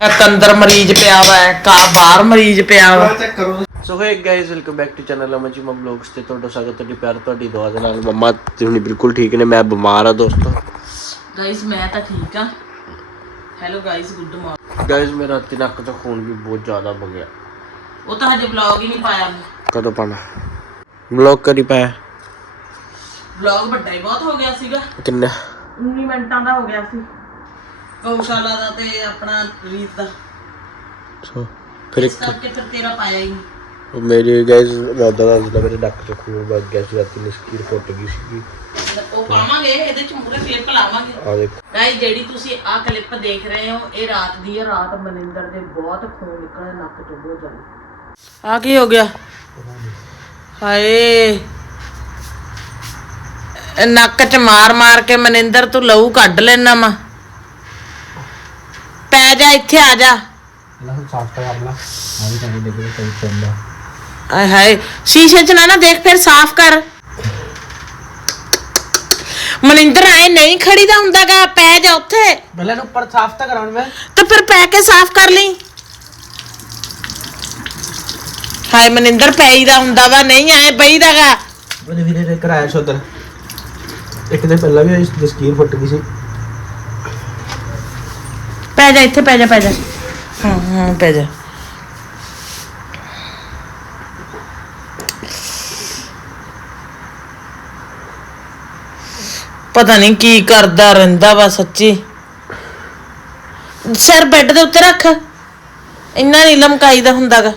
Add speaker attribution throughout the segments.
Speaker 1: ਇੱਕ ਅੰਦਰ ਮਰੀਜ਼ ਪਿਆ ਵਾ, ਕਾ ਬਾਹਰ ਮਰੀਜ਼ ਪਿਆ ਵਾ।
Speaker 2: ਚੈੱਕ ਕਰੋ।
Speaker 3: So hi guys, welcome back to channel Amanjeema vlogs ਤੇ ਤੁਹਾਡਾ ਸਵਾਗਤ, ਤੁਹਾਡੀ ਪਿਆਰ, ਤੁਹਾਡੀ ਦੁਆ ਦੇ ਨਾਲ। ਮੰਮਾ ਤੇ ਹੁਣੀ ਬਿਲਕੁਲ ਠੀਕ ਨੇ, ਮੈਂ ਬਿਮਾਰ ਆ ਦੋਸਤੋ।
Speaker 1: ਗਾਇਸ ਮੈਂ ਤਾਂ ਠੀਕ ਆ। Hello guys, good morning.
Speaker 3: Guys ਮੇਰਾ ਰਾਤੀ ਨੱਕ ਤੋਂ ਖੂਨ ਵੀ ਬਹੁਤ ਜ਼ਿਆਦਾ ਵਗਿਆ।
Speaker 1: ਉਹ ਤਾਂ ਹਜੇ ਵਲੌਗ ਹੀ ਨਹੀਂ ਪਾਇਆ ਮੈਂ।
Speaker 3: ਕਦੋਂ ਪਾਣਾ ਵਲੌਗ? ਕਰੀ ਪਾਇਆ
Speaker 1: ਵਲੌਗ ਵੱਡਾ ਹੀ ਬਹੁਤ ਹੋ ਗਿਆ ਸੀਗਾ।
Speaker 3: ਕਿੰਨਾ?
Speaker 1: 19 ਮਿੰਟਾਂ ਦਾ ਹੋ ਗਿਆ ਸੀ, ਗਊਸ਼ਾਲਾ ਦਾ ਤੇ ਆਪਣਾ ਰੀਤ ਦਾ।
Speaker 3: ਸੋ ਫਿਰ
Speaker 1: ਇਸ ਕਰਕੇ ਫਿਰ ਤੇਰਾ ਪਾਇਆ ਹੀ ਨਹੀਂ।
Speaker 3: ਮੇਰੀ ਗਾਇਸ ਰਾਦਾ ਦਾ ਮੇਰੇ ਨੱਕ ਤੋਂ ਖੂਨ ਵਗ ਗਿਆ ਸੀ, ਰਾਤੀ ਨਸਕੀਰ ਫੁੱਟ ਗਈ ਸੀਗੀ।
Speaker 1: ਉਹ ਪਾਵਾਂਗੇ ਇਹਦੇ ਚ, ਮੂਰੇ ਕਲਿੱਪ ਲਾਵਾਂਗੇ।
Speaker 3: ਆ ਦੇਖੋ
Speaker 1: ਗਾਇਸ, ਜਿਹੜੀ ਤੁਸੀਂ ਆ ਕਲਿੱਪ ਦੇਖ ਰਹੇ ਹੋ, ਇਹ ਰਾਤ ਦੀ ਹੈ। ਰਾਤ ਮਨਿੰਦਰ ਦੇ ਬਹੁਤ ਖੂਨ ਨਿਕਲਿਆ ਨੱਕ ਤੋਂ, ਬਹੁਤ ਜ਼ਿਆਦਾ। ਆ ਕੀ ਹੋ ਗਿਆ? ਹਾਏ, ਨੱਕ ਚ ਮਾਰ ਮਾਰ ਕੇ ਮਨਿੰਦਰ ਤੂੰ ਲਹੂ ਕੱਢ ਲੈਣਾ ਵਾ। ਪੈ ਜਾ, ਇੱਥੇ ਆ ਜਾ। ਆਏ ਹਾਏ, ਸ਼ੀਸ਼ੇ ਚ ਨਾ ਦੇਖ, ਫਿਰ ਸਾਫ਼ ਕਰ। ਮਨਿੰਦਰ ਆਏ ਨਹੀਂ ਖੜੀਦਾ ਹੁੰਦਾਗਾ, ਪੈ ਜਾ ਉੱਥੇ।
Speaker 2: ਪਹਿਲਾਂ ਉੱਪਰ ਸਾਫ਼ ਤਾਂ ਕਰਾਉਣ ਮੈਂ,
Speaker 1: ਤਾਂ ਫਿਰ ਪੈ ਕੇ ਸਾਫ਼ ਕਰ ਲਈ। ਹਾਏ ਮਨਿੰਦਰ, ਪੈਈਦਾ ਹੁੰਦਾ ਵਾ, ਨਹੀਂ ਆਏ ਬਈਦਾਗਾ।
Speaker 2: ਉਹਦੇ ਵੀਰੇ ਨੇ ਕਰਾਇਆ ਸੀ ਉਧਰ ਇੱਕ ਦਿਨ ਪਹਿਲਾਂ ਵੀ ਜਸਕੀਰ ਫੁੱਟ ਗਈ ਸੀ।
Speaker 1: ਪੈ ਜਾ ਇੱਥੇ, ਪੈ ਜਾ, ਪੈ ਜਾ। ਹਾਂ ਪੈ ਜਾ। ਪਤਾ ਨਹੀਂ ਕੀ ਕਰਦਾ ਰਹਿੰਦਾ ਵਾ ਸੱਚੀ। ਸਿਰ ਬੈੱਡ ਦੇ ਉੱਤੇ ਰੱਖ, ਇੰਨਾ ਨਹੀਂ ਲਮਕਾਈਦਾ ਹੁੰਦਾਗਾ।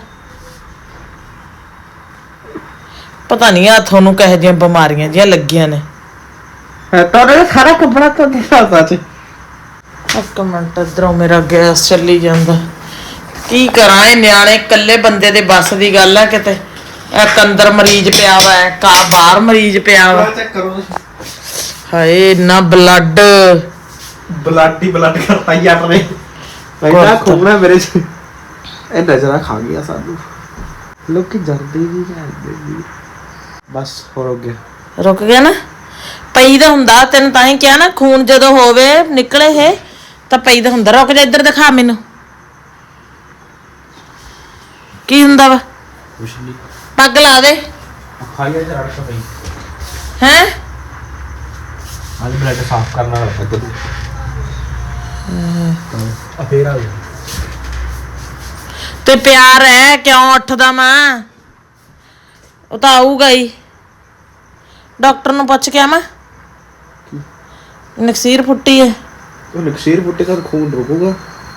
Speaker 1: ਪਤਾ ਨਹੀਂ ਆ ਤੁਹਾਨੂੰ ਕਹੇ ਜਿਹੀਆਂ ਬਿਮਾਰੀਆਂ ਜਿਹੀਆਂ ਲੱਗੀਆਂ ਨੇ। ਤੁਹਾਡੇ ਸਾਰਾ ਕੱਪੜਾ ਤੋਂ ਦਿਖਾਤਾ ਚ। ਇੱਕ ਮਿੰਟ, ਇੱਧਰੋਂ ਮੇਰਾ ਗੈਸ ਚੱਲੀ ਜਾਂਦਾ। ਕੀ ਕਰਾਂ, ਇਹ ਨਿਆਣੇ ਇਕੱਲੇ ਬੰਦੇ ਦੇ ਬੱਸ ਦੀ ਗੱਲ ਆ ਕਿਤੇ। ਇੱਕ ਅੰਦਰ ਮਰੀਜ਼ ਪਿਆ ਵਾ, ਕਾ ਬਾਹਰ ਮਰੀਜ਼ ਪਿਆ ਵਾ।
Speaker 2: ਚੈੱਕ ਕਰੋ।
Speaker 1: ਹਾਏ ਇੰਨਾ ਬਲੱਡ
Speaker 2: ਹੀ ਬਲੱਡ ਕਰਤਾ ਯਾਰ ਨੇ। ਇੰਨਾ ਖੂਨ ਮੇਰੇ ਚ, ਇਹ ਨਜ਼ਰਾਂ ਖਾ ਗਿਆ ਸਾਨੂੰ। ਲੋਕੀ ਜਰਦੇ ਵੀ ਜਾਂਦੇ ਵੀ। ਬਸ ਹੋ ਗਿਆ,
Speaker 1: ਰੁਕ ਗਿਆ ਨਾ। ਪਈ ਦਾ ਹੁੰਦਾ, ਤੈਨੂੰ ਤਾਂ ਹੀ ਕਿਹਾ ਨਾ, ਖੂਨ ਜਦੋਂ ਹੋਵੇ ਨਿਕਲੇ ਇਹ ਤਾਂ ਪਈ ਦਾ ਹੁੰਦਾ। ਰੁਕ ਜਾ, ਇੱਧਰ ਦਿਖਾ ਮੈਨੂੰ ਕੀ ਹੁੰਦਾ ਵਾ।
Speaker 2: ਕੁਛ ਨਹੀਂ,
Speaker 1: ਪੱਗ ਲਾ ਦੇ।
Speaker 2: ਖਾਈਆ ਜਰਾ ਰੜਕ ਪਈ
Speaker 1: ਹੈਂ,
Speaker 2: ਅੱਜ ਬਲੱਡ ਸਾਫ਼ ਕਰਨਾ ਹੈ ਅੱਗੇ ਤੋਂ। ਆ ਫੇਰ ਆ ਗਿਆ
Speaker 1: ਤੇ ਪਿਆਰ ਹੈ ਕਿਉਂ ਉੱਠਦਾ ਮੈਂ? ਉਹ ਤਾਂ ਆਊਗਾ ਹੀ। ਡਾਕਟਰ ਨੂੰ ਪੁੱਛ ਕੇ ਆਵਾਂ। ਨਕਸੀਰ ਫੁੱਟੀ ਹੈ।
Speaker 2: ਉਹ ਨਕਸੀਰ ਫੁੱਟੇ ਤਾਂ ਖੂਨ ਰੁਕੂਗਾ।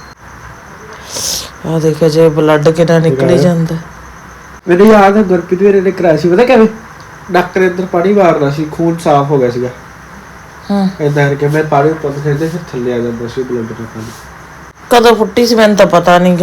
Speaker 1: ਆ ਦੇਖੋ ਜੇ ਬਲੱਡ ਕਿੰਨਾ ਨਿਕਲੀ ਜਾਂਦਾ।
Speaker 2: ਮੈਨੂੰ ਯਾਦ ਹੈ ਗੁਰਪ੍ਰੀਤ ਵੀਰੇ ਨੇ ਕਰਾਇਆ ਸੀ, ਪਤਾ ਕਿਵੇਂ? ਡਾਕਟਰ ਅੰਦਰ ਪਾਣੀ ਮਾਰਨਾ ਸੀ, ਖੂਨ ਸਾਫ਼ ਹੋ ਗਿਆ ਸੀਗਾ।
Speaker 1: ਹਾਂ,
Speaker 2: ਏਦਾਂ ਕਰਕੇ ਮੈਂ ਪਾਣੀ ਪੰਪ ਖੇਡਦੇ ਫਿਰ ਥੱਲੇ ਆ ਜਾਂਦਾ ਸੀ ਬਲੱਡ ਦਾ ਪਾਣੀ।
Speaker 1: ਕਦੋਂ ਫੁੱਟੀ ਸੀ ਮੈਨੂੰ ਤਾਂ ਪਤਾ ਨਹੀਂ ਗਾ।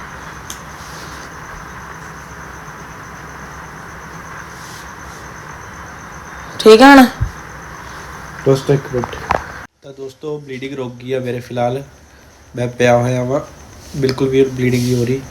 Speaker 1: ਠੀਕ ਹੈ ਨਾ
Speaker 2: ਦੋਸਤੋ? ਇੱਕ ਮਿੰਟ। ਤਾਂ ਦੋਸਤੋ ਬਲੀਡਿੰਗ ਰੁਕ ਗਈ ਆ ਮੇਰੇ ਫਿਲਹਾਲ। ਮੈਂ ਪਿਆ ਹੋਇਆ ਵਾ, ਬਿਲਕੁਲ ਵੀ ਬਲੀਡਿੰਗ ਨਹੀਂ ਹੋ ਰਹੀ।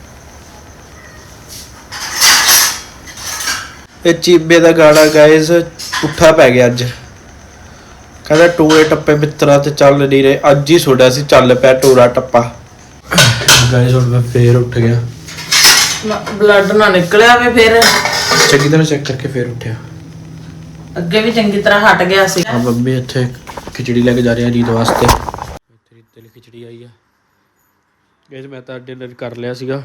Speaker 2: ਇਹ ਚੀਬੇ ਦਾ ਗਾਣਾ ਗਾਇਸ ਉੱਠਾ ਪੈ ਗਿਆ ਅੱਜ। ਕਹਿੰਦਾ ਟੂਰੇ ਟੱਪੇ ਮਿੱਤਰਾਂ ਤੇ ਚੱਲ ਨਹੀਂ ਰਹੇ। ਅੱਜ ਹੀ ਸੁਣਿਆ ਸੀ ਚੱਲ ਪਿਆ ਟੂਰਾ ਟੱਪਾ। ਗਾਇਸ ਹੁਣ ਮੈਂ ਫੇਰ ਉੱਠ ਗਿਆ।
Speaker 1: ਬਲੱਡ ਨਾ ਨਿਕਲਿਆ ਵੇ ਫਿਰ।
Speaker 2: ਚੰਗੀ ਤਰ੍ਹਾਂ ਚੈੱਕ ਕਰਕੇ ਫੇਰ ਉੱਠਿਆ।
Speaker 1: ਅੱਗੇ ਵੀ ਚੰਗੀ ਤਰ੍ਹਾਂ ਹਟ ਗਿਆ ਸੀ।
Speaker 2: ਆ ਮੰਮੀ ਇੱਥੇ ਖਿਚੜੀ ਲੈ ਕੇ ਜਾ ਰਹੀ ਆ ਰੀਤ ਵਾਸਤੇ। ਇੱਥੇ ਰੀਤ ਲਈ ਖਿਚੜੀ ਆਈ ਆ। ਗਾਇਸ ਮੈਂ ਤਾਂ ਡਿਨਰ ਕਰ ਲਿਆ ਸੀਗਾ।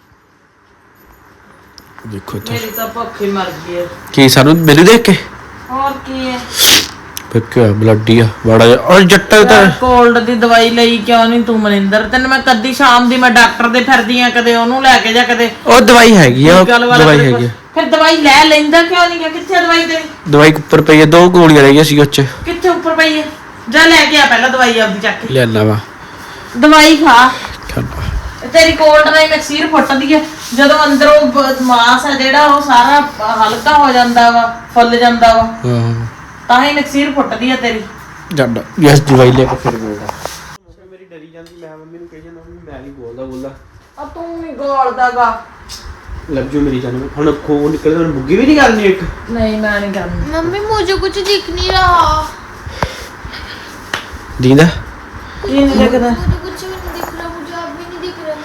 Speaker 2: ਦੇਖੋ ਇੱਥੇ
Speaker 1: ਮੇਰੀ ਤਾਂ ਭੁੱਖ ਹੀ ਮਰ ਗਈ ਹੈ।
Speaker 2: ਕੀ ਸਾਨੂੰ ਮੈਨੂੰ ਦੇਖ ਕੇ
Speaker 1: ਹੋਰ ਕੀ ਹੈ?
Speaker 2: ਫਿੱਕ ਬਲੱਡ ਹੀ ਆ ਬੜਾ ਜਿਹਾ। ਔਰ ਜੱਟਾ ਤਾਂ
Speaker 1: ਕੋਲਡ ਦੀ ਦਵਾਈ ਲਈ ਕਿਉਂ ਨਹੀਂ ਤੂੰ ਮਨਿੰਦਰ? ਤੈਨੂੰ ਮੈਂ ਕਦੀ ਸ਼ਾਮ ਦੀ ਮੈਂ ਡਾਕਟਰ ਦੇ ਫਿਰਦੀ ਆ, ਕਦੇ ਉਹਨੂੰ ਲੈ ਕੇ ਜਾ, ਕਦੇ
Speaker 2: ਉਹ ਦਵਾਈ ਹੈਗੀ ਆ, ਦਵਾਈ ਹੈਗੀ ਆ।
Speaker 1: ਫਿਰ ਦਵਾਈ ਲੈ ਲੈਂਦਾ ਕਿਉਂ ਨਹੀਂ? ਕਿੱਥੇ ਦਵਾਈ ਤੇਰੀ?
Speaker 2: ਦਵਾਈ ਉੱਪਰ ਪਈ ਆ, 2 ਗੋਲੀਆਂ ਰਹਿ ਗਈਆਂ ਸੀ ਉੱਚ।
Speaker 1: ਕਿੱਥੇ ਉੱਪਰ ਪਈ ਹੈ? ਜਾ ਲੈ ਕੇ ਆ ਪਹਿਲਾਂ ਦਵਾਈ ਆਪਦੀ ਚੱਕ ਕੇ।
Speaker 2: ਲੈ ਲਾ ਵਾ
Speaker 1: ਦਵਾਈ ਖਾ।
Speaker 2: ਖਾਣਾ
Speaker 1: ਤੇਰੀ ਕੋਲਡ ਨਾਲ ਨਕਸੀਰ ਫੁੱਟਦੀ ਹੈ। ਜਦੋਂ ਅੰਦਰੋਂ ਮਾਸ ਹੈ ਜਿਹੜਾ ਉਹ ਸਾਰਾ ਹਲਕਾ ਹੋ ਜਾਂਦਾ ਵਾ, ਫੁੱਲ ਜਾਂਦਾ ਵਾ,
Speaker 2: ਹਾਂ
Speaker 1: ਤਾਂ ਹੀ ਨਕਸੀਰ ਫੁੱਟਦੀ ਹੈ ਤੇਰੀ।
Speaker 2: ਜੱਡ ਯਸ ਦਵਾਈ ਲੈ ਕੇ ਫਿਰ ਬੋਲਦਾ। ਮੇਰੀ ਡਰੀ ਜਾਂਦੀ, ਮੈਂ ਮੰਮੀ ਨੂੰ ਕਹੀ ਜਾਂਦਾ ਮੈਂ ਨਹੀਂ ਬੋਲਦਾ।
Speaker 1: ਆ ਤੂੰ ਨਹੀਂ ਗੋਲਦਾਗਾ।
Speaker 2: लग जो मेरी जान में हम खून निकल रहा है बुग्गी भी नहीं करनी एक
Speaker 1: नहीं मैं नहीं करनी
Speaker 4: मम्मी मुझे कुछ दिख नहीं रहा
Speaker 2: दीदा
Speaker 1: ये नहीं दिख रहा
Speaker 4: मुझे कुछ भी नहीं दिख रहा मुझे अब भी नहीं दिख रहा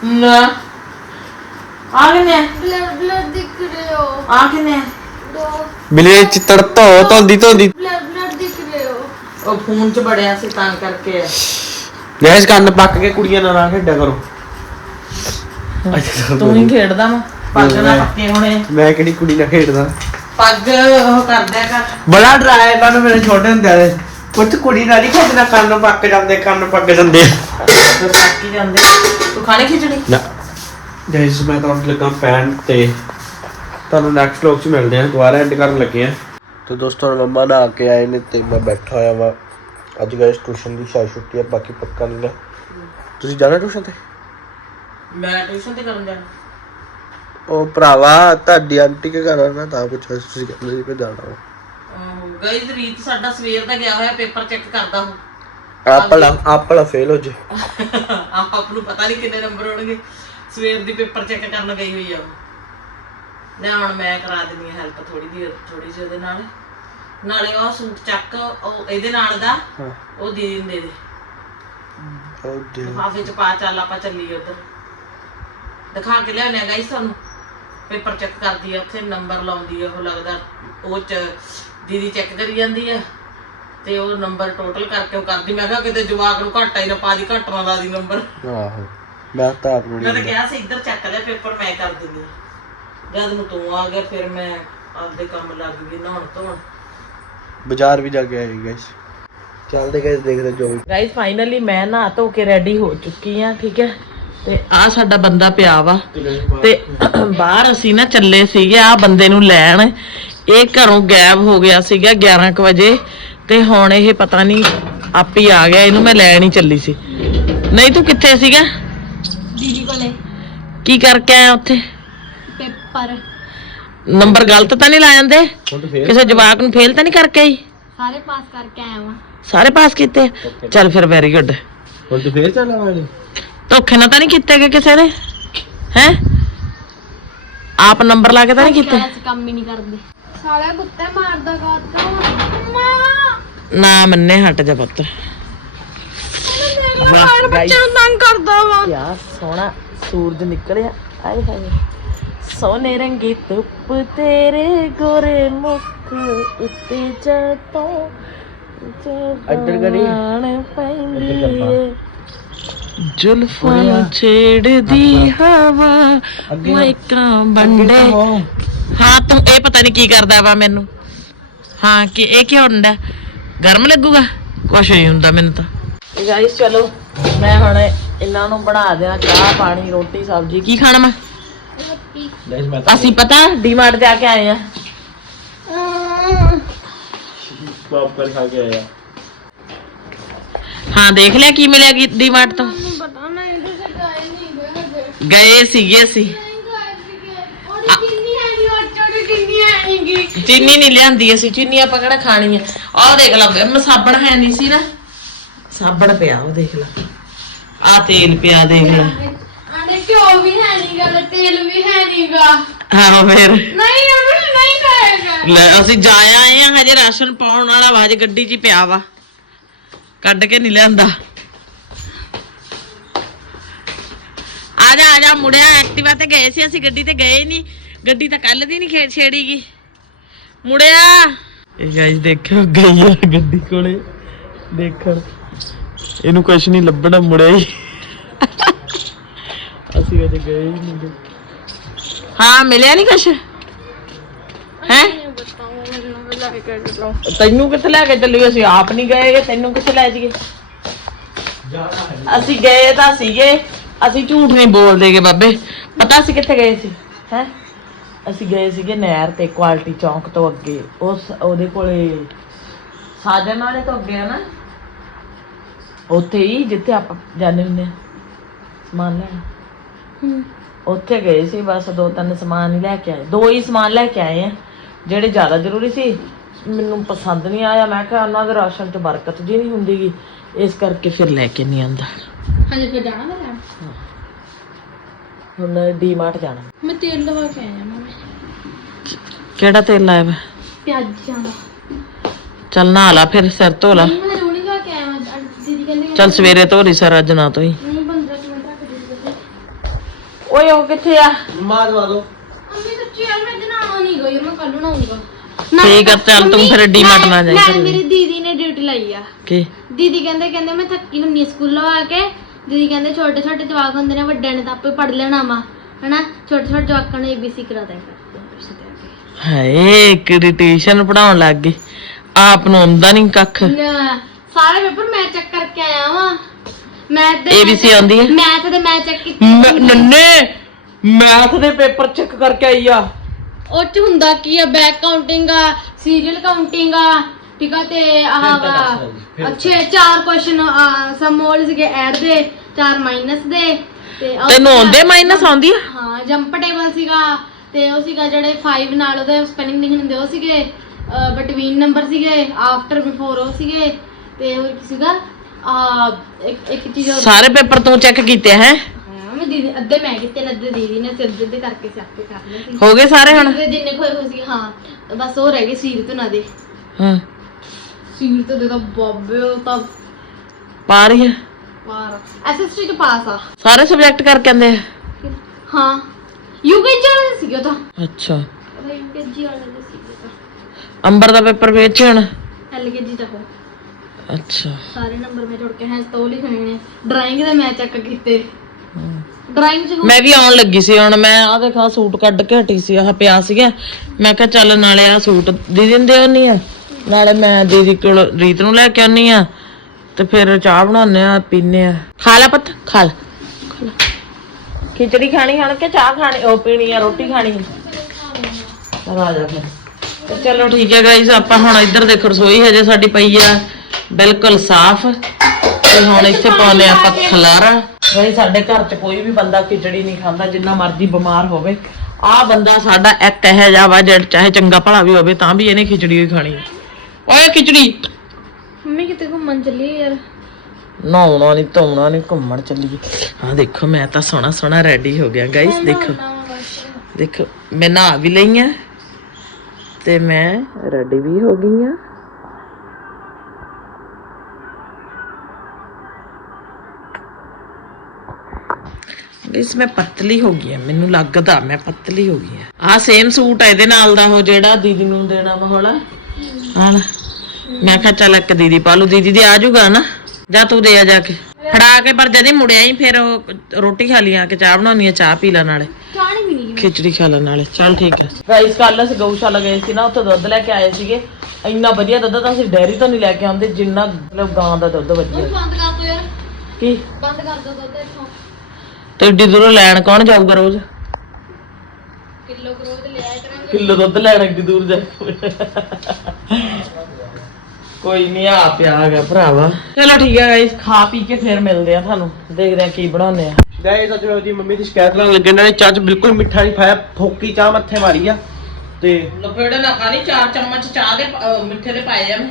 Speaker 1: ਨਾ ਆ ਕਿਨੇ
Speaker 4: ब्लड ब्लड दिख रहे हो
Speaker 1: ਆ ਕਿਨੇ
Speaker 4: दो
Speaker 2: ਬਿੱਲੀ ਚਿੱਤੜ ਧੋਂਦੀ
Speaker 4: ब्लड ब्लड दिख रहे हो
Speaker 1: ਉਹ ਫੋਨ 'ਚ ਬੜਿਆ ਸੀ ਤਾਂ ਕਰਕੇ
Speaker 2: ਗੈਸ ਕੰਨ ਪੱਕ ਕੇ ਕੁੜੀਆਂ ਨਾਲ ਨਾ ਖੇਡਿਆ ਕਰੋ
Speaker 1: ਤੂੰ ਹੀ ਖੇਡਦਾ ਵਾ ਪੱਗ ਨਾ ਪੱਕੇ ਹੋਣੇ
Speaker 2: ਮੈਂ ਕਿਹੜੀ ਕੁੜੀ ਨਾਲ ਖੇਡਦਾ
Speaker 1: ਪੱਗ ਉਹ ਕਰਦਿਆ ਕਰ
Speaker 2: ਬੜਾ ਡਰਾਇਆ ਇਹਨਾਂ ਨੂੰ ਮੇਰੇ ਛੋਟੇ ਹੁੰਦਿਆਂ ਦੇ ਕੁਝ ਕੁੜੀ ਨਾਲ ਹੀ ਖੇਡਣਾ ਕੰਨ ਪੱਕ ਜਾਂਦੇ
Speaker 1: ਫਿਰ ਪੱਕ ਹੀ ਜਾਂਦੇ ਤੂੰ ਖਾਣੇ ਖਿਚੜੀ
Speaker 2: ਨਾ ਗਾਇਸ ਮੈਂ ਤਾਂ ਲੱਗਾ ਪੈਨ ਤੇ ਤੁਹਾਨੂੰ ਨੈਕਸਟ ਵਲੌਗ 'ਚ ਮਿਲਦੇ ਹਾਂ ਦੁਬਾਰਾ ਐਂਡ ਕਰਨ ਲੱਗੇ ਆ
Speaker 3: ਤੇ ਦੋਸਤੋ ਹੁਣ ਮੰਮਾ ਨਾ ਆ ਕੇ ਆਏ ਨੇ ਤੇ ਮੈਂ ਬੈਠਾ ਹੋਇਆ ਵਾਂ ਅੱਜ ਗਾਇਸ ਟਿਊਸ਼ਨ ਦੀ ਸ਼ਾਇਦ ਛੁੱਟੀ ਹੈ ਬਾਕੀ ਪੱਕਾ ਨਹੀਂ ਨਾ ਤੁਸੀਂ ਜਾਣਾ ਟਿਊਸ਼ਨ ਤੇ
Speaker 1: ਮੈਂ ਟਿਊਸ਼ਨ ਤੇ ਕਰਨ ਜਾਣਾ
Speaker 3: ਉਹ ਭਰਾਵਾ ਤੁਹਾਡੀ ਆਂਟੀ ਕੇ ਘਰ ਆਣਾ ਤਾਂ ਪੁੱਛਿਆ ਤੁਸੀਂ ਕਹਿੰਦੇ ਸੀ ਕਿ ਜਾਣਾ ਵਾ
Speaker 1: ਗਾਇਸ ਰੀਤ ਸਾਡਾ ਸਵੇਰ ਦਾ ਗਿਆ ਹੋਇਆ ਪੇਪਰ ਚੈੱਕ ਕਰਦਾ ਹੂੰ
Speaker 3: ਆਪਲਾ ਫੇਲ ਹੋ ਜੇ
Speaker 1: ਆਪ ਨੂੰ ਪਤਾ ਨਹੀਂ ਕਿੰਨੇ ਨੰਬਰ ਹੋਣਗੇ ਸਵੇਰ ਦੀ ਪੇਪਰ ਚੈੱਕ ਕਰਨ ਗਈ ਹੋਈ ਆ ਉਹ ਨਾ ਹੁਣ ਮੈਂ ਕਰਾ ਦਿੰਦੀ ਆ ਹੈਲਪ ਥੋੜੀ ਜਿਹੀ ਉਹਦੇ ਨਾਲ ਨਾਲੇ ਉਹ ਸੂਟ ਚੱਕ ਉਹ ਇਹਦੇ ਨਾਲ ਦਾ ਉਹ ਦੀਦੀ ਨੂੰ ਦੇ ਦੇ ਲਿਫਾਫੇ ਚ ਪਾ ਚੱਲ ਆਪਾਂ ਚੱਲੀਏ ਉੱਧਰ ਦਿਖਾ ਕੇ ਲਿਆਉਂਦੇ ਆ ਗਾਇਸ ਤੁਹਾਨੂੰ ਪੇਪਰ ਚੈੱਕ ਕਰਦੀ ਆ ਉੱਥੇ ਨੰਬਰ ਲਾਉਂਦੀ ਆ ਉਹ ਲੱਗਦਾ ਉਹ ਚ ਦੀਦੀ ਚੈੱਕ ਕਰੀ ਜਾਂਦੀ ਆ ਤੇ ਉਹ ਨੰਬਰ ਟੋਟਲ ਕਰਕੇ ਉਹ ਕਰਦੀ ਮੈਂ ਕਿਹਾ ਕਿਤੇ ਜਵਾਕ ਨੂੰ ਘਾਟਾ ਹੀ ਨਾ ਪਾ ਦੀ ਘੱਟ ਨਾ ਲਾ ਦੀ ਨੰਬਰ
Speaker 3: ਆਹੋ ਮੈਂ ਤਾਂ ਆਪ
Speaker 1: ਮੈਂ ਤਾਂ ਕਿਹਾ ਸੀ ਇੱਧਰ ਚੱਕ ਲੈ ਪੇਪਰ ਮੈਂ ਕਰ ਦਿੰਦੀ ਜਦ ਨੂੰ ਤੂੰ ਆ ਗਿਆ ਫਿਰ ਮੈਂ ਆਪਦੇ ਕੰਮ ਲੱਗ ਗਈ ਨਹਾਉਣ ਧੋਣ
Speaker 3: ਬਾਜ਼ਾਰ ਵੀ ਜਾ ਕੇ ਆਏ ਗਾਇਸ ਚੱਲਦੇ ਗਾਇਸ ਦੇਖਦੇ ਜੋ ਵੀ
Speaker 1: ਗਾਇਸ ਫਾਈਨਲੀ ਮੈਂ ਨਹਾ ਧੋ ਕੇ ਰੈਡੀ ਹੋ ਚੁੱਕੀ ਆ ਠੀਕ ਹੈ ਤੇ ਆ ਸਾਡਾ ਬੰਦਾ ਪਿਆ ਵਾ ਤੇ ਬਾਹਰ ਅਸੀਂ ਨਾ ਚੱਲੇ ਸੀਗੇ ਆ ਬੰਦੇ ਨੂੰ ਲੈਣ ਇਹ ਘਰੋਂ ਗਾਇਬ ਹੋ ਗਿਆ ਸੀਗਾ 11:00 ਵਜੇ ਤੇ ਹੁਣ ਇਹ ਪਤਾ ਨਹੀਂ ਆਪ ਹੀ ਆ ਗਿਆ ਇਹਨੂੰ ਮੈਂ ਲੈਣ ਹੀ ਚੱਲੀ ਸੀ ਨਹੀਂ ਤੂੰ ਕਿੱਥੇ ਸੀਗਾ
Speaker 4: दीदी को ले
Speaker 1: ਕੀ ਕਰਕੇ ਆਇਆ ਉੱਥੇ
Speaker 4: पेपर
Speaker 1: ਨੰਬਰ ਗਲਤ ਤਾਂ ਨਹੀਂ ਲਾ ਜਾਂਦੇ ਕਿਸੇ ਜਵਾਕ ਨੂੰ ਫੇਲ ਤਾਂ ਨਹੀਂ ਕਰਕੇ ਆਈ
Speaker 4: सारे पास करके आया हूँ
Speaker 1: ਸਾਰੇ ਪਾਸ ਕੀਤੇ ਚੱਲ ਫਿਰ ਵੈਰੀ ਗੁੱਡ
Speaker 3: ਹੁਣ ਤੂੰ ਫੇਰ ਚੱਲ ਆਵਾਂਗੇ
Speaker 1: ਧੋਖੇ ਨਾਲ ਤਾਂ ਨਹੀਂ ਕੀਤੇ ਗਏ ਕਿਸੇ ਨੇ ਹੈ ਆਪ ਨੰਬਰ ਲਾ ਕੇ ਤਾਂ ਨਹੀਂ ਕੀਤੇ
Speaker 4: काम भी नहीं करते साले कुत्ते मार दा माँ
Speaker 1: ਨਾ ਮੰਨੇ ਹਟ ਜਾ ਪੁੱਤ
Speaker 4: बच्चे तंग करदा वा
Speaker 1: ਯਾ ਸੋਹਣਾ ਸੂਰਜ ਨਿਕਲਿਆ ਆਏ ਹਾਏ ਸੋਨੇ ਰੰਗੀ ਧੁੱਪ ਤੇਰੇ ਗੋਰੇ ਮੁੱਖ ਉੱਤੇ ਜਦੋਂ
Speaker 3: ਇੱਧਰ ਕਰੀ।
Speaker 1: ਪੈਂਦੀ ਏ ਜ਼ੁਲਫਾਂ ਨੂੰ ਛੇੜਦੀ ਹਵਾ ਮਾਇਕਾਂ ਬੰਡੇ ਹਾਂ ਤੂੰ ਇਹ ਪਤਾ ਨਹੀਂ ਕੀ ਕਰਦਾ ਵਾ ਮੈਨੂੰ ਹਾਂ ਕਿ ਇਹ ਕੀ ਹੁੰਦਾ ਗਰਮ ਲੱਗੂਗਾ ਕੁਛ ਨਹੀਂ ਹੁੰਦਾ ਮੈਨੂੰ ਤਾਂ ਗਾਇਸ ਚਲੋ ਮੈਂ ਹੁਣ ਇਹਨਾਂ ਨੂੰ ਬਣਾ ਦਿਆਂ ਚਾਹ ਪਾਣੀ ਰੋਟੀ ਸਬਜ਼ੀ ਕੀ ਖਾਣਾ ਮੈਂ
Speaker 3: ਗਾਇਸ ਮੈਂ
Speaker 1: ਅਸੀਂ ਪਤਾ ਡੀਮਾਰਟ ਜਾ ਕੇ ਆਏ ਆ
Speaker 3: ਪੌਪਕਾਰਨ ਖਾ ਕੇ ਆਇਆ
Speaker 1: ਹਾਂ ਦੇਖ ਲਿਆ ਕੀ ਮਿਲਿਆ ਡੀਮਾਰਟ ਤੋਂ
Speaker 4: पता नहीं इधर से गए नहीं
Speaker 1: ਗਏ ਸੀਗੇ ਅਸੀਂ ਚੀਨੀ ਨਹੀਂ ਲਿਆਂਦੀ ਅਸੀਂ ਚੀਨੀ ਆਪਾਂ ਕਿਹੜਾ ਖਾਣੀ ਆ ਆਹ ਦੇਖ ਲੈ ਸਾਬਣ ਹੈ ਨਹੀਂ ਸੀ ਨਾ ਸਾਬਣ ਪਿਆ ਉਹ ਦੇਖ ਲੈ ਆ ਤੇਲ ਪਿਆ ਦੇਖ ਲੈ
Speaker 4: अरे क्यों भी है नहीं गा तेल भी है नहीं गा
Speaker 1: ਹਾਂ ਫਿਰ
Speaker 4: नहीं अभी नहीं खाएगा
Speaker 1: ਲੈ ਅਸੀਂ ਜਾ ਆਏ ਆ ਹਜੇ ਰਾਸ਼ਨ ਪਾਉਣ ਵਾਲਾ ਵਾ ਹਜੇ ਗੱਡੀ 'ਚ ਹੀ ਪਿਆ ਵਾ ਕੱਢ ਕੇ ਨਹੀਂ ਲਿਆਂਦਾ ਆ ਜਾ ਮੁੜਿਆ ਐਕਟਿਵਾ ਤੇ ਗਏ ਸੀ ਅਸੀਂ ਗੱਡੀ ਤੇ ਗਏ ਨਹੀਂ ਗੱਡੀ ਤਾਂ ਕੱਲ ਦੀ ਨਹੀਂ ਛੇੜੀਗੀ ਮੁੜਿਆ ਇਹ ਗਾਇਸ ਦੇਖਿਓ ਗਈ ਆ ਗੱਡੀ ਕੋਲੇ ਦੇਖਣ ਇਹਨੂੰ ਕੁਝ ਨਹੀਂ ਲੱਭਣਾ ਮੁੜਿਆ ਹੀ ਅਸੀਂ ਅਜੇ ਗਏ ਹੀ ਨਹੀਂ ਹਾਂ ਮਿਲਿਆ ਨਹੀਂ ਕੁਛ ਹੈ ਤੈਨੂੰ ਕਿੱਥੇ ਲੈ ਕੇ ਚੱਲੀ ਅਸੀਂ ਆਪ ਨਹੀਂ ਗਏ ਤੈਨੂੰ ਕਿੱਥੇ ਲੈ ਜਾਈਏ ਅਸੀਂ ਗਏ ਤਾਂ ਸੀਗੇ ਅਸੀਂ ਝੂਠ ਨਹੀਂ ਬੋਲਦੇਗੇ ਬਾਬੇ ਪਤਾ ਅਸੀਂ ਕਿੱਥੇ ਗਏ ਸੀ ਹੈ ਅਸੀਂ ਗਏ ਸੀਗੇ ਨਹਿਰ ਤੇ ਕੁਆਲਿਟੀ ਚੌਂਕ ਤੋਂ ਅੱਗੇ ਉਹਦੇ ਕੋਲੇ ਸਾਜਨ ਵਾਲੇ ਤੋਂ ਅੱਗੇ ਆ ਨਾ ਉੱਥੇ ਹੀ ਜਿੱਥੇ ਆਪਾਂ ਜਾਂਦੇ ਹੁੰਦੇ ਆ ਸਮਾਨ ਲੈਣ ਉੱਥੇ ਗਏ ਸੀ ਬਸ 2-3 ਸਮਾਨ ਹੀ ਲੈ ਕੇ ਆਏ 2 ਹੀ ਸਮਾਨ ਲੈ ਕੇ ਆਏ ਆ ਜਿਹੜੇ ਜ਼ਿਆਦਾ ਜ਼ਰੂਰੀ ਸੀ ਮੈਨੂੰ ਪਸੰਦ ਨਹੀਂ ਆਇਆ ਮੈਂ ਕਿਹਾ ਉਹਨਾਂ ਦੇ ਰਾਸ਼ਨ 'ਚ ਬਰਕਤ ਜੀ ਨਹੀਂ ਹੁੰਦੀਗੀ ਇਸ ਕਰਕੇ ਫਿਰ ਲੈ ਕੇ ਨਹੀਂ ਆਂਦਾ
Speaker 4: हजे फिर जाना था लैब
Speaker 1: ਹੁਣ ਡੀਮਾਰਟ ਜਾਣਾ
Speaker 4: मैं तेल लगा के आया मम्मी
Speaker 1: ਕਿਹੜਾ ਤੇਲ ਲਾਇਆ ਵਾ
Speaker 4: प्याज जाना
Speaker 1: ਚੱਲ ਨਹਾ ਲਾ ਫਿਰ ਸਿਰ ਧੋ ਲਾ
Speaker 4: मैं रोनी लगा के आया दीदी कहने
Speaker 1: ਚੱਲ ਸਵੇਰੇ ਧੋ ਲਈ ਸਰ ਅੱਜ ਨਾ ਧੋਈ
Speaker 4: नहीं 15 मिनट रख दीजिए
Speaker 1: ਓਏ ਉਹ ਕਿੱਥੇ ਆ?
Speaker 2: ਮਾਰ ਦਵਾ ਦੋ।
Speaker 4: ਮੰਮੀ ਸੱਚੀ ਯਾਰ ਮੈਂ ਜਨਾਣਾ ਨਹੀਂ ਗਈ ਮੈਂ ਕੱਲ ਨੂੰ ਆਉਂਗਾ।
Speaker 1: ਠੀਕ ਆ ਚੱਲ ਤੂੰ ਫਿਰ ਡੀਮਾਰਟ ਨਾ ਜਾਈ
Speaker 4: ਮੈਂ ਮੇਰੀ ਦੀਦੀ ਨੇ ਡਿਊਟੀ ਲਾਈ ਆ।
Speaker 1: ਕੀ
Speaker 4: ਦੀਦੀ ਕਹਿੰਦੇ ਮੈਂ ਥੱਕੀ ਹੁੰਨੀ ਸਕੂਲੋਂ ਆ ਕੇ। ਦੀਦੀ ਕਹਿੰਦੇ ਛੋਟੇ ਛੋਟੇ ਜਵਾਕ ਹੁੰਦੇ ਨੇ, ਵੱਡਿਆਂ ਨੇ ਤਾਂ ਆਪੇ ਪੜ ਲੈਣਾ ਵਾ ਹਨਾ, ਛੋਟੇ ਛੋਟੇ ਜਵਾਕਾਂ ਨੂੰ ABC ਕਰਾ ਦਿਆ ਕਰ।
Speaker 1: ਹਾਏ ਕਿਹੜੀ ਟਿਊਸ਼ਨ ਪੜਾਉਣ ਲੱਗ ਗਈ, ਆਪ ਨੂੰ ਆਉਂਦਾ ਨਹੀਂ ਕੱਖ।
Speaker 4: ਸਾਰੇ ਪੇਪਰ ਮੈਂ ਚੈੱਕ ਕਰਕੇ ਆਇਆ ਵਾਂ। ਮੈਥ ਦੇ
Speaker 1: ABC ਆਉਂਦੀ ਹੈ?
Speaker 4: ਮੈਥ ਦੇ ਮੈਂ ਚੈੱਕ ਕੀਤੇ।
Speaker 1: ਨੰਨੇ ਮੈਥ ਦੇ ਪੇਪਰ ਚੈੱਕ ਕਰਕੇ ਆਈ ਆ।
Speaker 4: ਉਹ ਚ ਹੁੰਦਾ ਕੀ ਆ, ਬੈਕ ਕਾਊਂਟਿੰਗ ਆ, ਸੀਰੀਅਲ ਕਾਊਂਟਿੰਗ ਆ, ਠੀਕ ਆ, ਤੇ ਆਹ ਵਾ ਅੱਛੇ 4 ਕੁਐਸਚਨ ਸਮੋਲ ਸੀਗੇ ਐਡ ਦੇ, 4 ਮਾਈਨਸ ਦੇ, ਤੇ
Speaker 1: ਤੈਨੂੰ ਆਉਂਦੇ ਮਾਈਨਸ ਆਉਂਦੀ ਆ?
Speaker 4: ਹਾਂ ਜੰਪ ਟੇਬਲ ਸੀਗਾ, ਤੇ ਉਹ ਸੀਗਾ ਜਿਹੜੇ 5 ਨਾਲ ਉਹਦੇ ਸਪੈਲਿੰਗ ਲਿਖਣ ਹੁੰਦੇ ਉਹ ਸੀਗੇ, ਬਿਟਵੀਨ ਨੰਬਰ ਸੀਗੇ, ਆਫਟਰ ਬਿਫੋਰ ਉਹ ਸੀਗੇ, ਤੇ ਉਹ ਕੀ ਸੀਗਾ ਇੱਕ ਚੀਜ਼ ਹੋਰ।
Speaker 1: ਸਾਰੇ ਪੇਪਰ ਤੂੰ ਚੈੱਕ ਕੀਤੇ ਹੈ?
Speaker 4: ਮੈਂ ਦੀਦੀ ਅੱਧੇ ਮੈਂ ਕੀਤੇ ਨੇ, ਅੱਧੇ ਦੀਦੀ ਨੇ, ਸਿਰ ਦੇ ਕਰਕੇ ਸਿਆਪੇ ਕਰ ਲਏ ਸੀ।
Speaker 1: ਹੋ ਗਏ ਸਾਰੇ ਹੁਣ?
Speaker 4: ਜਿੰਨੇ ਕੋਈ ਹੋ ਸੀ ਹਾਂ, ਬਸ ਉਹ ਰਹਿ ਗਏ ਸੀਰਤ ਨਾ ਦੇ।
Speaker 1: ਹਾਂ
Speaker 4: ਸੀਰਤ ਦੇ ਤਾਂ ਬਾਬੇ ਉਹ ਤਾਂ
Speaker 1: ਪਾ ਰਹੀ ਆ
Speaker 4: ਵਾਰ ਐਸਐਸਟੀ ਚ ਪਾਸ ਆ
Speaker 1: ਸਾਰੇ ਸਬਜੈਕਟ ਕਰਕੇ ਆਂਦੇ ਆ?
Speaker 4: ਹਾਂ ਯੂਕੇਜੀ ਵਾਲੇ ਸੀਗੇ ਉਹ ਤਾਂ।
Speaker 1: ਅੱਛਾ
Speaker 4: ਯੂਕੇਜੀ ਵਾਲੇ ਦੇ ਸੀਗੇ ਤਾਂ।
Speaker 1: ਅੰਬਰ ਦਾ ਪੇਪਰ ਵੇਚ ਹੁਣ?
Speaker 4: ਐਲਕੇਜੀ ਦਾ ਹੋ।
Speaker 1: ਅੱਛਾ
Speaker 4: ਸਾਰੇ ਨੰਬਰ ਮੈਂ ਜੋੜ ਕੇ ਹੈਂਸ ਤੋਂ ਲਿਖਣੇ ਨੇ। ਡਰਾਇੰਗ ਦੇ ਮੈਂ ਚੈੱਕ ਕੀਤੇ। ਡਰਾਇੰਗ ਚ
Speaker 1: ਮੈਂ ਵੀ ਆਉਣ ਲੱਗੀ ਸੀ ਹੁਣ, ਮੈਂ ਆਹ ਦੇਖਾ ਸੂਟ ਕੱਢ ਕੇ ਹਟੀ ਸੀ, ਆਹ ਪਿਆ ਸੀਗਾ, ਮੈਂ ਕਿਹਾ ਚੱਲ ਨਾਲੇ ਆਹ ਸੂਟ ਦੀਦੀ ਦਿੰਦੇ ਆਉਣੀ ਆ, ਨਾਲੇ ਮੈਂ ਦੀਦੀ ਕੋਲ ਰੀਤ ਨੂੰ ਲੈ ਕੇ ਆਉਣੀ ਆ, ਤੇ ਫਿਰ ਚਾਹ ਬਣਾਉਂਦੇ ਆ ਪੀਨੇ ਆ। ਖਾ ਲੈ ਪੁੱਤ ਖਾ ਲੈ। ਖਿਚੜੀ ਖਾਣੀ ਹਣ ਕਿ ਚਾਹ ਖਾਣੀ, ਉਹ ਪੀਣੀ ਆ, ਰੋਟੀ ਖਾਣੀ ਆ? ਆ ਜਾ ਫਿਰ। ਤੇ ਚਲੋ ਠੀਕ ਹੈ ਗਾਈਸ, ਆਪਾਂ ਹੁਣ ਇੱਧਰ ਦੇਖੋ ਰਸੋਈ ਹਜੇ ਸਾਡੀ ਪਈ ਆ ਬਿਲਕੁਲ ਸਾਫ਼, ਤੇ ਹੁਣ ਇੱਥੇ ਪਾਉਨੇ ਆਪਾਂ ਖਲਾਰਾ। ਗਾਈਸ ਸਾਡੇ ਘਰ 'ਚ ਕੋਈ ਵੀ ਬੰਦਾ ਖਿਚੜੀ ਨਹੀਂ ਖਾਂਦਾ, ਜਿੰਨਾ ਮਰਜ਼ੀ ਬਿਮਾਰ ਹੋਵੇ। ਆਹ ਬੰਦਾ ਸਾਡਾ ਇੱਕ ਇਹੋ ਜਿਹਾ ਵਾ ਜਿਹੜਾ ਚਾਹੇ ਚੰਗਾ ਭਲਾ ਵੀ ਹੋਵੇ ਤਾਂ ਵੀ ਇਹਨੇ ਖਿਚੜੀ ਹੀ ਖਾਣੀ। ਓਏ ਖਿਚੜੀ।
Speaker 4: ਮੰਮੀ ਕਿਤੇ ਘੁੰਮਣ ਚੱਲੀ ਯਾਰ?
Speaker 1: ਨਹਾਉਣਾ ਨਹੀਂ ਧੋਣਾ ਨਹੀਂ, ਘੁੰਮਣ ਚੱਲੀ। ਹਾਂ ਦੇਖੋ ਮੈਂ ਤਾਂ ਸੋਹਣਾ ਸੋਹਣਾ ਰੈਡੀ ਹੋ ਗਿਆ ਗਾਈਸ, ਦੇਖੋ ਦੇਖੋ ਮੈਂ ਨਹਾ ਵੀ ਲਈ ਆ ਤੇ ਮੈਂ ਰੈਡੀ ਵੀ ਹੋ ਗਈ ਆ। ਇਸ ਮੈਂ ਪਤਲੀ ਹੋ ਗਈ ਆ, ਮੈਨੂੰ ਲੱਗਦਾ ਮੈਂ ਪਤਲੀ ਹੋ ਗਈ ਆ। ਆਹ ਸੇਮ ਸੂਟ ਆ ਇਹਦੇ ਨਾਲ ਦਾ, ਉਹ ਜਿਹੜਾ ਦੀਦੀ ਨੂੰ ਦੇਣਾ ਵਾ ਹੋਲਾ ਹਾਲ। ਮੈਂ ਕਿਹਾ ਚੱਲ ਇੱਕ ਦੀਦੀ ਪਾ ਲੂ, ਦੀਦੀ ਦੇ ਆ ਜਾਊਗਾ ਨਾ, ਜਾ ਤੂੰ ਦੇ ਆ ਜਾ ਕੇ ਫੜਾ ਕੇ। ਪਰ ਜਦੇ ਮੁੜਿਆ ਹੀ ਫਿਰ ਰੋਟੀ ਖਾ ਲਈ, ਆ ਕੇ ਚਾਹ ਬਣਾਉਣੀ ਆ, ਚਾਹ ਪੀ ਲੈ ਨਾਲੇ ਖਿਚੜੀ ਖਾ ਲੈ ਨਾਲੇ। ਚੱਲ ਠੀਕ ਹੈ ਗਾਈਸ, ਕੱਲ ਅਸੀਂ ਗਊਸ਼ਾਲਾ ਗਏ ਸੀ ਨਾ, ਉੱਥੇ ਦੁੱਧ ਲੈ ਕੇ ਆਏ ਸੀਗੇ। ਇੰਨਾ ਵਧੀਆ ਦੁੱਧ ਤਾਂ ਅਸੀਂ ਡੈਰੀ ਤੋਂ ਨਹੀਂ ਲੈ ਕੇ ਆਉਂਦੇ, ਜਿੰਨਾ ਮਤਲਬ ਗਾਂ ਦਾ ਦੁੱਧ ਵਧੀਆ।
Speaker 4: ਬੰਦ ਕਰ ਦੋ ਯਾਰ,
Speaker 1: ਕੀ
Speaker 4: ਬੰਦ ਕਰ ਦੋ ਦੁੱਧ ਇੱਥੋਂ।
Speaker 1: ਤੇ ਏਡੀ ਦੂਰੋਂ ਲੈਣ ਕੌਣ ਜਾਊਗਾ ਰੋਜ਼?
Speaker 4: ਕਿਲੋ ਗਰੋਥ ਲਿਆ ਕਰਾਂਗੇ।
Speaker 1: ਕਿਲੋ ਦੁੱਧ ਲੈਣ ਏਡੀ ਦੂਰ ਜਾ ਕੋਈ ਨਹੀਂ, ਆ ਪਿਆ ਹੈਗਾ ਭਰਾਵਾ। ਚਲੋ ਠੀਕ ਹੈ ਗਾਈਸ, ਖਾ ਪੀ ਕੇ ਫਿਰ ਮਿਲਦੇ ਆ ਤੁਹਾਨੂੰ, ਦੇਖਦੇ ਆ ਕੀ ਬਣਾਉਂਦੇ ਆ।
Speaker 2: ਗਾਇਸ ਅੱਜ ਉਹਦੀ ਮੰਮੀ ਦੀ ਸ਼ਿਕਾਇਤ ਕਰਨ ਲੱਗੇ ਨੇ, ਚਾਹ 'ਚ ਬਿਲਕੁਲ ਮਿੱਠਾ ਨਹੀਂ ਪਾਇਆ, ਫੋਕੀ ਚਾਹ ਮੱਥੇ ਮਾਰੀ ਆ। ਤੇ
Speaker 1: ਲਪੇੜੇ ਨਾ ਖਾਣੀ, 4 ਚਮਚ ਚਾਹ ਦੇ ਮਿੱਠੇ ਦੇ ਪਾਏ ਆ ਮੈਂ।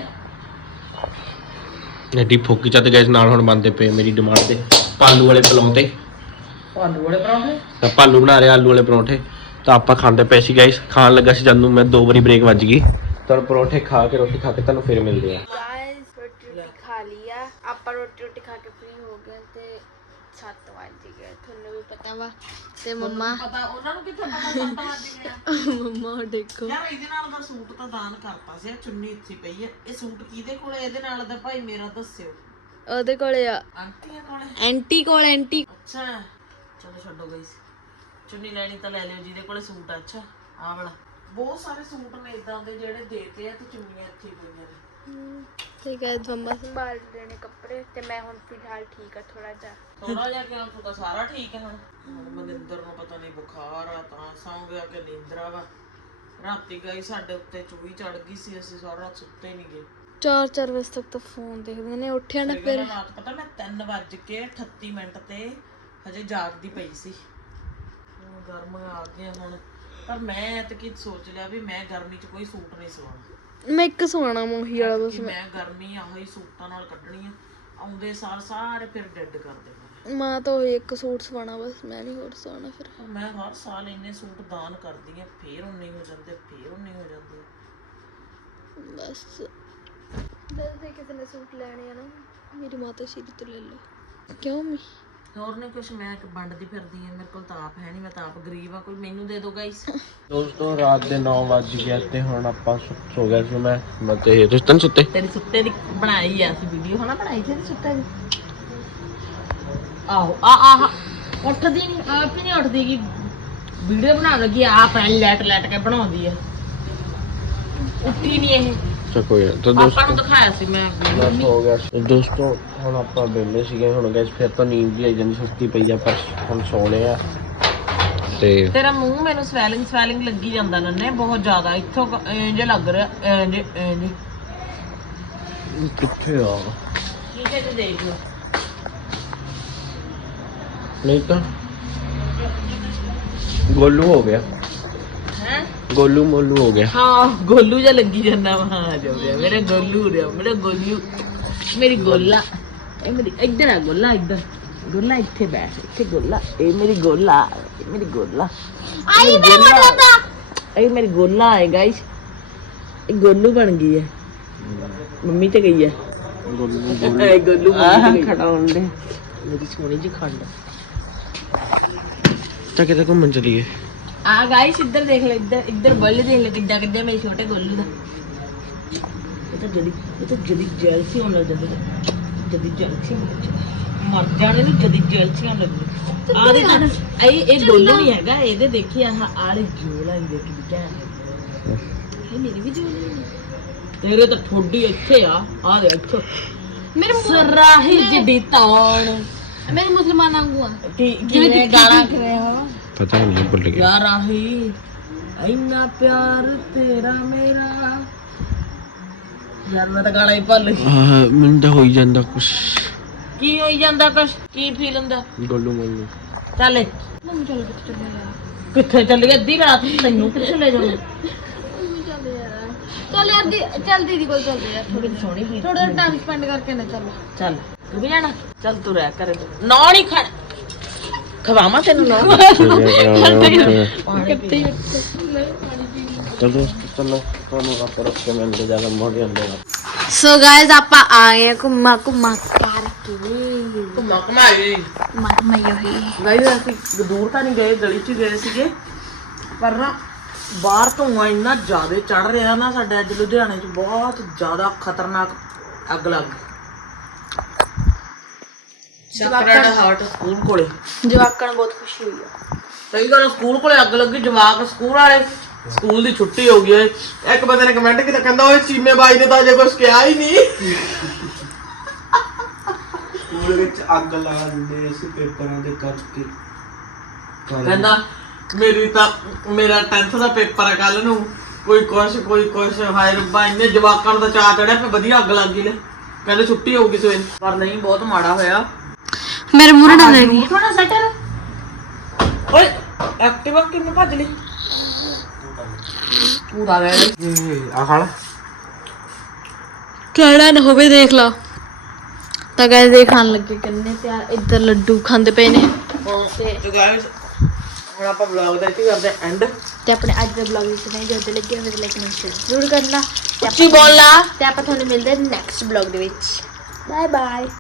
Speaker 3: ਐਡੀ ਫੋਕੀ ਚਾਹ ਤੇ ਗਾਇਸ ਨਾਲ ਹੁਣ ਬੰਦੇ ਪਏ ਮੇਰੀ ਡਿਮਾਂਡ ਤੇ ਆਲੂ ਵਾਲੇ ਪਰੌਂਠੇ।
Speaker 1: ਆਲੂ ਵਾਲੇ ਪਰੌਂਠੇ?
Speaker 3: ਤਾਂ ਭਾਲੂ ਬਣਾ ਰਿਹਾ ਆਲੂ ਵਾਲੇ ਪਰੌਂਠੇ, ਤਾਂ ਆਪਾਂ ਖਾਂਦੇ ਪਏ ਸੀ ਗਾਇਸ। ਖਾਣ ਲੱਗਾ ਸੀ ਜਦੋਂ ਮੈਂ 2 ਵਾਰੀ ਬ੍ਰੇਕ ਵੱਜ ਗਈ। ਤਾਂ ਪਰੌਂਠੇ ਖਾ ਕੇ ਰੋਟੀ ਖਾ ਕੇ ਤੁਹਾਨੂੰ ਫਿਰ ਮਿਲਦੇ ਆ।
Speaker 4: ਗਾਇਸ ਰੋਟੀ ਖਾ ਲਿਆ ਆਪਾਂ, ਰੋਟੀ ਖਾ ਕੇ ਫ੍ਰੀ ਹੋ ਗਏ ਤੇ 7 ਵਜ ਗਏ, ਤੁਹਾਨੂੰ ਵੀ ਪਤਾ ਵਾ। ਤੇ ਮੰਮਾ
Speaker 1: ਪਤਾ ਉਹਨਾਂ ਨੂੰ ਕਿੱਥੇ ਪਤਾ 7 ਵਜ ਗਏ?
Speaker 4: ਮੰਮਾ ਦੇਖੋ
Speaker 1: ਯਾਰ ਇਹਦੇ ਨਾਲ ਦਾ ਸੂਟ ਤਾਂ ਦਾਨ ਕਰਤਾ ਸੀ, ਚੁੰਨੀ ਇੱਥੇ ਪਈ ਹੈ। ਇਹ ਸੂਟ ਕਿਹਦੇ ਕੋਲ ਇਹਦੇ ਨਾਲ ਦਾ ਭਾਈ ਮੇਰਾ ਦੱਸਿਓ।
Speaker 4: ਉਹਦੇ ਕੋਲੇ ਆ,
Speaker 1: ਆਂਟੀਆਂ ਕੋਲੇ?
Speaker 4: ਐਂਟੀ ਕੋਲ, ਐਂਟੀ।
Speaker 1: ਅੱਛਾ ਚਲੋ ਛੱਡੋ ਗਈ, ਚੁੰਨੀ ਲੈਣੀ ਤਾਂ ਲੈ ਲਿਓ ਜਿਹਦੇ ਕੋਲੇ ਸੂਟ ਆ। ਅੱਛਾ ਆਹ ਵਾਲਾ, ਬਹੁਤ ਸਾਰੇ ਸੂਟ ਨੇ ਇਦਾਂ ਦੇ ਜਿਹੜੇ ਦੇਤੇ ਆ ਤੇ ਚੁੰਨੀਆਂ ਇੱਥੇ ਪਈਆਂ ਨੇ।
Speaker 4: ਠੀਕ ਹੈ, ਮੰਮਾ ਸੰਭਾਲ ਰਹੇ ਨੇ ਕੱਪੜੇ ਤੇ ਮੈਂ ਹੁਣ ਫਿਲਹਾਲ ਠੀਕ ਆ ਥੋੜਾ ਜਿਹਾ।
Speaker 1: ਥੋੜਾ ਜਿਹਾ ਕਿਉਂ, ਤੂੰ ਤਾਂ ਸਾਰਾ ਠੀਕ ਹੈ ਹੁਣ। ਮਨਿੰਦਰ ਨੂੰ ਪਤਾ ਨਹੀਂ ਬੁਖਾਰ ਆ, ਤਾਂ ਸੌਂ ਗਿਆ ਕਿ ਨੀਂਦਰਾ ਵਾ। ਰਾਤੀ ਗਈ ਸਾਡੇ ਉੱਤੇ ਚੂਹੀ ਚੜ ਗਈ ਸੀ, ਅਸੀਂ ਸਾਰਾ ਰਾਤ ਸੁੱਤੇ ਨਹੀਂ ਗਏ।
Speaker 4: 4 ਵਜੇ ਤੱਕ ਤਾਂ ਫੋਨ ਦੇਖਦੇ ਨੇ, ਉੱਠਿਆ ਨਾ ਫਿਰ।
Speaker 1: ਰਾਤ ਪਤਾ ਮੈਂ 3:38 ਤੇ ਹਜੇ ਜਾਗਦੀ ਪਈ ਸੀ। ਹੁਣ ਗਰਮ ਆ ਗਿਆ ਹੁਣ, ਪਰ ਮੈਂ ਤਾਂ ਕੀ ਸੋਚ ਲਿਆ ਵੀ ਮੈਂ ਗਰਮੀ 'ਚ ਕੋਈ ਸੂਟ ਨਹੀਂ ਸਵਾਉਣਾ।
Speaker 4: ਮੈਂ ਇੱਕ ਸਵਾਣਾ ਮੋਹੀ ਵਾਲਾ ਬਸ।
Speaker 1: ਮੈਂ ਗਰਮੀ ਆਹੀ ਸੂਟਾਂ ਨਾਲ ਕੱਢਣੀ ਆ, ਆਉਂਦੇ ਸਾਲ ਸਾਰੇ ਫਿਰ ਡੈਡ ਕਰ ਦੇਣਾ।
Speaker 4: ਮਾਂ ਤਾਂ ਉਹ ਇੱਕ ਸੂਟ ਸਵਾਣਾ ਬਸ, ਮੈਂ ਨਹੀਂ ਹੋਰ ਸਵਾਣਾ ਫਿਰ।
Speaker 1: ਮੈਂ ਹਰ ਸਾਲ ਇੰਨੇ ਸੂਟ ਦਾਨ ਕਰਦੀ ਆ, ਫੇਰ ਉਨੇ ਹੋ ਜਾਂਦੇ, ਫੇਰ ਉਨੇ ਹੋ ਜਾਂਦੇ।
Speaker 4: ਬਸ ਦੱਸਦੇ ਕਿਸੇ ਨੇ ਸੂਟ ਲੈਣੇ ਆ ਨਾ, ਮੇਰੀ ਮਾਤਾ ਸ਼੍ਰੀ ਤੋਂ ਲੈ ਲਓ। ਕਿਉਂ ਮੈਂ
Speaker 1: ਹੋਰ ਨਹੀਂ ਕੁਛ, ਮੈਂ ਵੰਡਦੀ ਫਿਰਦੀ ਆ, ਮੇਰੇ ਕੋਲ ਤਾਂ ਆਪ ਹੈ ਨਹੀਂ, ਮੈਂ ਤਾਂ ਆਪ ਗਰੀਬ ਆ, ਕੋਈ ਮੈਨੂੰ ਦੇ ਦਿਓ ਗਾਈਸ।
Speaker 3: ਦੋਸਤੋ ਰਾਤ ਦੇ 9 ਵੱਜ ਗਏ ਤੇ ਹੁਣ ਆਪਾਂ ਸੋ ਗਿਆ ਸੀ ਮੈਂ ਤੇ ਰਿਸ਼ਤਨ ਸੁੱਤੇ।
Speaker 1: ਤੇਰੀ ਸੁੱਤੇ ਦੀ ਬਣਾਈ ਆ ਅਸੀਂ ਵੀਡੀਓ, ਹਨਾ ਬਣਾਈ ਸੀ ਤੇਰੀ ਸੁੱਤੇ ਦੀ। ਆਹੋ ਆਹ ਉੱਠਦੀ ਨਹੀਂ, ਆਪ ਹੀ ਨਹੀਂ ਉੱਠਦੀ ਕਿ ਵੀਡੀਓ ਬਣਾਉਣ ਲੱਗੀ ਆਪ ਐ ਲੈਟ ਕੇ ਬਣਾਉਂਦੀ ਆ, ਉੱਠੀ ਨਹੀਂ ਇਹ।
Speaker 3: ਚੱਕੋ ਯਾਰ ਤਾਂ
Speaker 1: ਪਾਪਾ ਨੂੰ ਦਿਖਾਇਆ ਸੀ ਮੈਂ
Speaker 3: ਬਸ ਹੋ ਗਿਆ ਦੋਸਤੋ। ਹੁਣ ਆਪਾਂ ਵਿਹਲੇ ਸੀਗੇ, ਹੁਣ ਗੈਸ ਫਿਰ ਤਾਂ ਨੀਂਦ ਵੀ ਆਈ ਜਾਂਦੀ, ਸੁਸਤੀ ਪਈ ਆ, ਪਰ ਹੁਣ ਸੋਣੇ ਆ। ਤੇ
Speaker 1: ਤੇਰਾ ਮੂੰਹ ਮੈਨੂੰ ਸਵੈਲਿੰਗ ਲੱਗੀ ਜਾਂਦਾ ਨੰਨੇ, ਬਹੁਤ ਜ਼ਿਆਦਾ ਇੱਥੋਂ ਇੰਜ ਲੱਗ ਰਿਹਾ, ਇੰਜ
Speaker 3: ਕਿੱਥੇ ਆ
Speaker 1: ਠੀਕ ਹੈ ਜੀ, ਦੇਖ ਲਓ।
Speaker 3: ਨਹੀਂ ਤਾਂ ਗੋਲੂ ਹੋ ਗਿਆ,
Speaker 1: ਹੈ
Speaker 3: ਗੋਲੂ ਮੋਲੂ ਹੋ ਗਿਆ।
Speaker 1: ਹਾਂ ਗੋਲੂ ਜਿਹਾ ਲੱਗੀ ਜਾਂਦਾ ਵਾ। ਹਾਂ ਜੋ ਮੇਰਾ ਗੋਲੂ ਰਿਹਾ, ਮੇਰਾ ਗੋਲੂ, ਮੇਰੀ ਗੋਲਾ, ਇਹ ਮੇਰੀ ਇੱਧਰ ਆ ਗੋਲਾ, ਇੱਧਰ ਗੋਲਾ, ਇੱਥੇ ਬੈਠ, ਇੱਥੇ ਗੋਲਾ, ਇਹ ਮੇਰੀ ਗੋਲਾ, ਇਹ ਮੇਰੀ ਗੋਲਾ, ਆਈ ਮੈਂ ਮੋਟਾ, ਇਹ ਮੇਰੀ ਗੋਲਾ ਹੈ ਗਾਇਸ, ਇਹ ਗੋਲੂ ਬਣ ਗਈ ਹੈ, ਮੰਮੀ ਤੇ ਗਈ ਹੈ ਇਹ ਗੋਲੂ ਖੜਾਉਣ ਦੇ, ਮੇਰੀ ਸੋਹਣੀ ਜੀ ਖੰਡ।
Speaker 3: ਤਾਂ ਕਿਤੇ ਘੁੰਮਣ ਚਲੀਏ।
Speaker 1: ਆ ਗਾਇਸ ਇੱਧਰ ਦੇਖ ਲੈ, ਇੱਧਰ ਬੱਲ ਦੇਖ ਲੈ ਕਿੱਦਾਂ ਕਿੱਦਾਂ ਮੇਰੇ ਛੋਟੇ ਗੋਲੂ ਦਾ। ਇਹ ਤਾਂ ਜਦੀ ਜੈਲਸੀ ਹੋਣ ਲੱਗ ਜਾਂਦੀ, ਜਦੀ ਜੈਲਸੀ ਮਰ ਜਾਣੇ ਨੂੰ, ਜਦੀ ਜੈਲਸੀ ਹੋਣ ਲੱਗੀ। ਆ ਦੇ ਤਾਂ ਇਹ ਗੋਲੂ ਨਹੀਂ ਹੈਗਾ, ਇਹਦੇ ਦੇਖੀ ਆਲੇ ਜੋਲਾ ਹੀ ਦੇਖੀ ਕਿਆ ਹੈ, ਇਹ ਮੇਰੀ ਵੀ ਜੋਲੀ ਹੈ, ਤੇਰੇ ਤਾਂ ਠੋਡੀ ਇੱਥੇ ਆ ਦੇ ਇੱਥੇ ਮੇਰੇ ਸਰਾਹੀ ਜੱਡੀ ਤੌਣ,
Speaker 4: ਮੇਰੇ ਮੁਸਲਮਾਨ ਵਾਂਗੂ ਆ,
Speaker 1: ਕਿਵੇਂ ਗਾਲਾਂ ਕਰ ਰਹੇ ਹੋ।
Speaker 3: ਪਤਾ ਨਹੀਂ, ਭੁੱਲ ਗਿਆ।
Speaker 1: ਯਾਰ ਆਹੀ ਇੰਨਾ ਪਿਆਰ ਤੇਰਾ ਮੇਰਾ, ਯਾਰ ਮੈਂ ਤਾਂ ਗਾਲਾਂ ਹੀ ਭੁੱਲ ਗਈ।
Speaker 3: ਮੈਨੂੰ ਤਾਂ ਹੋਈ ਜਾਂਦਾ ਕੁਛ।
Speaker 1: ਕੀ ਹੋਈ ਜਾਂਦਾ, ਕੁਛ ਕੀ ਫੀਲ ਹੁੰਦਾ।
Speaker 3: ਗੋਲੂ ਮੋਲੂ
Speaker 1: ਚੱਲ
Speaker 4: ਮੰਮੀ ਚਲੋ ਕਿੱਥੇ ਚੱਲੇ ਯਾਰ,
Speaker 1: ਕਿੱਥੇ ਚੱਲ ਗਈ ਅੱਧੀ ਰਾਤ ਨੂੰ, ਤੈਨੂੰ ਕਿੱਥੇ ਲੈ ਜਾਵਾਂ।
Speaker 4: ਮੰਮੀ ਚੱਲੇ ਯਾਰ, ਚੱਲ ਯਾਰ ਚੱਲ ਦੀਦੀ ਕੋਲ ਚੱਲਦੇ ਯਾਰ,
Speaker 1: ਥੋੜੀ ਸੋਹਣੀ ਫੀਲ,
Speaker 4: ਥੋੜਾ ਟਾਈਮ ਸਪੈਂਡ ਕਰਕੇ ਨਾ। ਚੱਲ
Speaker 1: ਚੱਲ ਤੂੰ ਵੀ ਜਾਣਾ, ਚੱਲ ਤੂੰ ਰਹਿ ਕਰੇ, ਨਾ ਨਹੀਂ ਖਾ ਖਵਾਵਾਂ ਤੈਨੂੰ ਨਾ
Speaker 4: ਕਿੱਥੇ
Speaker 3: ਚਲੋ ਚਲੋ ਤੁਹਾਨੂੰ ਆਪਾਂ ਰੱਖ ਕੇ ਮਿਲਦੇ ਜਾ ਮੋੜੇ ਅੰਦਰ।
Speaker 4: ਸੋ ਗਾਇਸ ਆਪਾਂ ਆ ਗਏ ਘੁੰਮਾ ਕਰਕੇ,
Speaker 1: ਘੁਮਾਈ
Speaker 4: ਮਈਓ ਹੀ
Speaker 1: ਗਾਇਸ ਅਸੀਂ ਦੂਰ ਤਾਂ ਨਹੀਂ ਗਏ, ਗਲੀ 'ਚ ਗਏ ਸੀਗੇ, ਪਰ ਨਾ ਬਾਹਰ ਧੂੰਆਂ ਇੰਨਾ ਜ਼ਿਆਦਾ ਚੜ ਰਿਹਾ ਨਾ, ਸਾਡੇ ਅੱਜ ਲੁਧਿਆਣੇ 'ਚ ਬਹੁਤ ਜ਼ਿਆਦਾ ਖਤਰਨਾਕ ਅੱਗ ਲੱਗ ਗਈ। ਸੈਕਰਡ ਹਾਰਟ ਸਕੂਲ ਕੋਲੇ
Speaker 4: ਜਵਾਕਾਂ ਨੂੰ ਬਹੁਤ ਖੁਸ਼ੀ ਹੋਈ ਆ।
Speaker 1: ਸਹੀ ਗੱਲ, ਸਕੂਲ ਕੋਲੇ ਅੱਗ ਲੱਗੀ, ਜਵਾਕ ਸਕੂਲ ਵਾਲੇ, ਸਕੂਲ ਦੀ ਛੁੱਟੀ ਹੋ ਗਈ ਓਏ। ਇੱਕ ਬੰਦੇ ਨੇ ਕਮੈਂਟ ਕੀਤਾ, ਕਹਿੰਦਾ ਓਏ ਚੀਮੇ ਬਾਈ ਨੇ ਤਾਂ ਅਜੇ ਕੁਝ ਕਿਹਾ ਹੀ ਨਹੀਂ।
Speaker 2: ਸਕੂਲ ਵਿੱਚ ਅੱਗ ਲਗਾ ਦਿੰਦੇ ਅਸੀਂ ਪੇਪਰਾਂ ਦੇ ਕਰਕੇ।
Speaker 1: ਕਹਿੰਦਾ ਮੇਰਾ 10th ਦਾ ਪੇਪਰ ਆ ਕੱਲ ਨੂੰ, ਕੋਈ ਕੁਛ ਹਾਏ ਰੱਬਾ, ਇੰਨੇ ਜਵਾਕਾਂ ਨੂੰ ਤਾਂ ਚਾਹ ਚੜਿਆ ਪਿਆ, ਵਧੀਆ ਅੱਗ ਲੱਗ ਗਈ ਲੈ, ਕਹਿੰਦੇ ਛੁੱਟੀ ਹੋਊਗੀ ਸਵੇਰੇ, ਪਰ ਨਹੀਂ, ਬਹੁਤ ਮਾੜਾ ਹੋਇਆ।
Speaker 4: ਮੇਰੇ ਮੂਹਰੇ ਨਾ ਲੈ ਗਈ
Speaker 1: ਥੋੜਾ ਸੈਟਲ ਓਏ, ਐਕਟਿਵਾ ਕਿੰਨੇ ਭੱਜ ਲਈ ਪੂਰਾ ਲੈ
Speaker 2: ਆ ਖਾਣਾ
Speaker 4: ਕਿਹੜਾ ਨਾ ਹੋਵੇ ਦੇਖ ਲਾ। ਤਾਂ ਗਾਇਸ ਦੇ ਖਾਣ ਲੱਗੇ ਕਿੰਨੇ ਪਿਆਰ, ਇੱਧਰ ਲੱਡੂ ਖਾਂਦੇ ਪਏ ਨੇ।
Speaker 1: ਤੇ ਗਾਇਸ ਹੁਣ ਆਪਾਂ ਵਲੌਗ ਦਾ ਇੱਥੇ ਕਰਦੇ ਐਂਡ,
Speaker 4: ਤੇ ਆਪਣੇ ਅੱਜ ਦੇ ਵਲੌਗ ਵਿੱਚ ਨਹੀਂ ਜਦੋਂ ਲੱਗੇ ਹੋਵੇ ਲਾਈਕ ਨਾ ਸ਼ੇਅਰ ਜ਼ਰੂਰ ਕਰਨਾ,
Speaker 1: ਉੱਚੀ ਬੋਲਣਾ।
Speaker 4: ਤੇ ਆਪਾਂ ਤੁਹਾਨੂੰ ਮਿਲਦੇ ਨੈਕਸਟ ਵਲੌਗ ਦੇ ਵਿੱਚ। Bye bye.